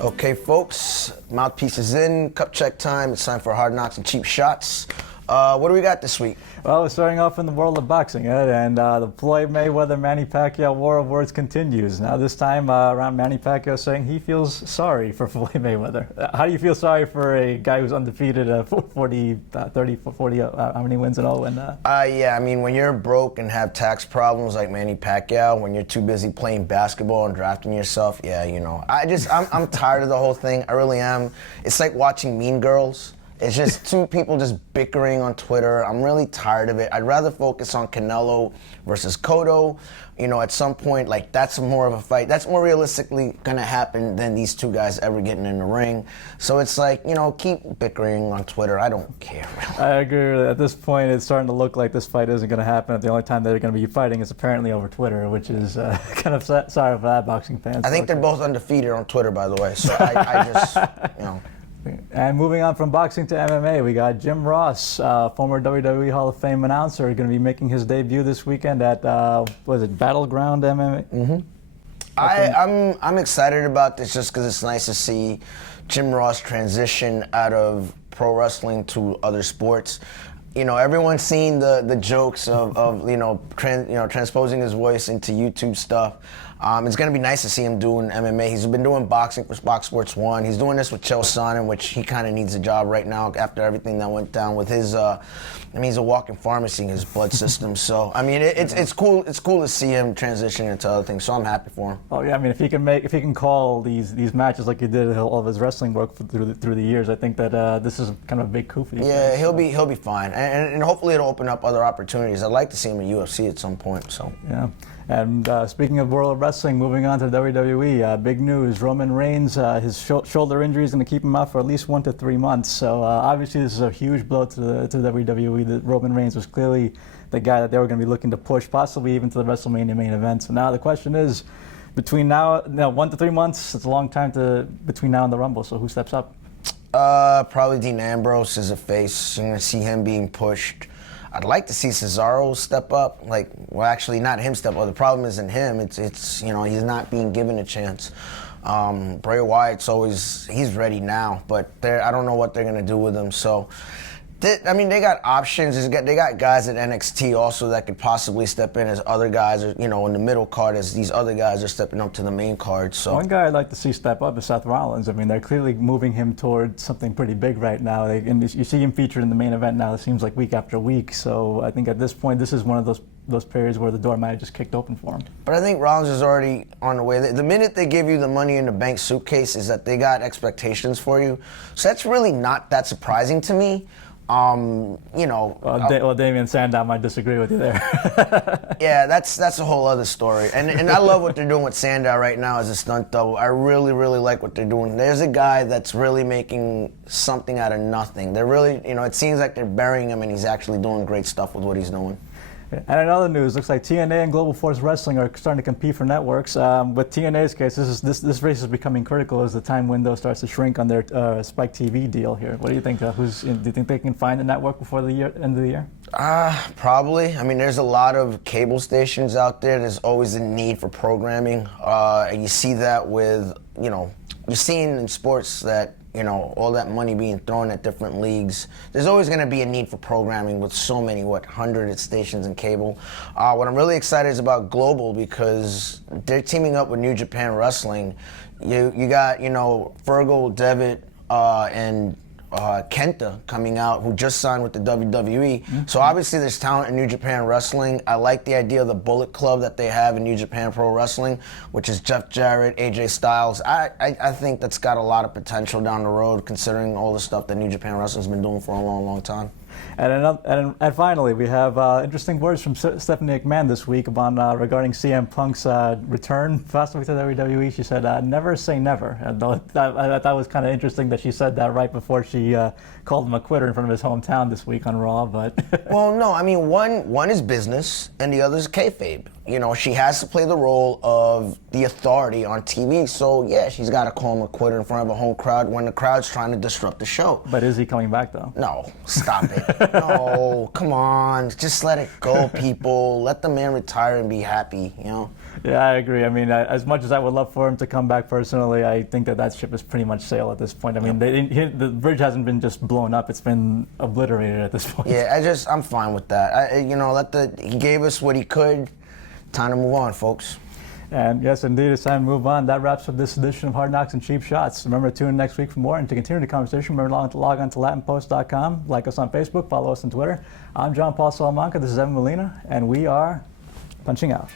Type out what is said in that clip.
Okay, folks, mouthpiece is in, cup check time. It's time for hard knocks and cheap shots. What do we got this week? Well, we're starting off in the world of boxing, Ed, and the Floyd Mayweather-Manny Pacquiao war of words continues. Now this time around Manny Pacquiao saying he feels sorry for Floyd Mayweather. How do you feel sorry for a guy who's undefeated, 40, how many wins in all? Yeah, I mean, when you're broke and have tax problems like Manny Pacquiao, when you're too busy playing basketball and drafting yourself, yeah, you know. I'm tired of the whole thing. I really am. It's like watching Mean Girls. It's just two people just bickering on Twitter. I'm really tired of it. I'd rather focus on Canelo versus Cotto. You know, at some point, like, that's more of a fight. That's more realistically going to happen than these two guys ever getting in the ring. So it's like, you know, keep bickering on Twitter. I don't care, really. I agree. At this point, it's starting to look like this fight isn't going to happen. The only time they're going to be fighting is apparently over Twitter, which is kind of sorry for that, boxing fans. I think they're both undefeated on Twitter, by the way. So I just, you know. And moving on from boxing to MMA, we got Jim Ross, former WWE Hall of Fame announcer, going to be making his debut this weekend at, Battleground MMA? Mm-hmm. I'm excited about this just because it's nice to see Jim Ross transition out of pro wrestling to other sports. You know, everyone's seen the jokes of transposing his voice into YouTube stuff. It's going to be nice to see him doing MMA. He's been doing boxing for Fox Sports 1. He's doing this with Chael Sonnen, which he kind of needs a job right now after everything that went down with his. He's a walking pharmacy in his blood system. So I mean, it's cool. It's cool to see him transition into other things. So I'm happy for him. Oh yeah, I mean, if he can call these matches like he did all of his wrestling work through the years, I think that this is kind of a big coup for these guys. He'll be fine, and hopefully it'll open up other opportunities. I'd like to see him in UFC at some point. So yeah. And speaking of world of wrestling, moving on to WWE, big news. Roman Reigns, his shoulder injury is going to keep him out for at least 1 to 3 months. So obviously this is a huge blow to WWE. That Roman Reigns was clearly the guy that they were going to be looking to push, possibly even to the WrestleMania main event. So now the question is, between 1 to 3 months, it's a long time between now and the Rumble. So who steps up? Probably Dean Ambrose is a face. You're going to see him being pushed. I'd like to see Cesaro step up. Actually, not him step up. The problem isn't him. It's he's not being given a chance. Bray Wyatt's he's ready now, but I don't know what they're gonna do with him. So, they got options. They got guys at NXT also that could possibly step in as other guys, or in the middle card as these other guys are stepping up to the main card. So one guy I'd like to see step up is Seth Rollins. I mean, they're clearly moving him towards something pretty big right now. And you see him featured in the main event now. It seems like week after week. So I think at this point, this is one of those periods where the door might have just kicked open for him. But I think Rollins is already on the way. The minute they give you the Money in the Bank suitcase is that they got expectations for you. So that's really not that surprising to me. Damian Sandow might disagree with you there. Yeah, that's a whole other story. And I love what they're doing with Sandow right now as a stunt double. I really, really like what they're doing. There's a guy that's really making something out of nothing. They're really, it seems like they're burying him, and he's actually doing great stuff with what he's doing. And in other news, looks like TNA and Global Force Wrestling are starting to compete for networks. With TNA's case, this race is becoming critical as the time window starts to shrink on their Spike TV deal here. What do you think? Do you think they can find a network before the end of the year? Probably. I mean, there's a lot of cable stations out there. There's always a need for programming. And you see that with, you're seeing in sports that, all that money being thrown at different leagues. There's always going to be a need for programming with so many, 100 stations in cable. What I'm really excited is about Global because they're teaming up with New Japan Wrestling. You got, Fergal, Devitt, and Kenta coming out, who just signed with the WWE. Mm-hmm. So obviously there's talent in New Japan Wrestling. I like the idea of the Bullet Club that they have in New Japan Pro Wrestling, which is Jeff Jarrett, AJ Styles. I think that's got a lot of potential down the road, considering all the stuff that New Japan Wrestling's been doing for a long, long time. And finally, we have interesting words from Stephanie McMahon this week regarding CM Punk's return possibly to WWE. She said, never say never. And I thought that was kind of interesting that she said that right before she called him a quitter in front of his hometown this week on Raw. But well, no, I mean, one is business and the other is kayfabe. she has to play the role of the authority on TV. So, yeah, she's got to call him a quitter in front of a home crowd when the crowd's trying to disrupt the show. But is he coming back, though? No, stop it. No, come on. Just let it go, people. Let the man retire and be happy, Yeah, I agree. I mean, as much as I would love for him to come back personally, I think that ship is pretty much sailed at this point. I mean, the bridge hasn't been just blown up; it's been obliterated at this point. Yeah, I'm fine with that. He gave us what he could. Time to move on, folks. And yes, indeed, it's time to move on. That wraps up this edition of Hard Knocks and Cheap Shots. Remember to tune in next week for more. And to continue the conversation, remember to log on to LatinPost.com, like us on Facebook, follow us on Twitter. I'm John Paul Salamanca. This is Evan Molina, and we are punching out.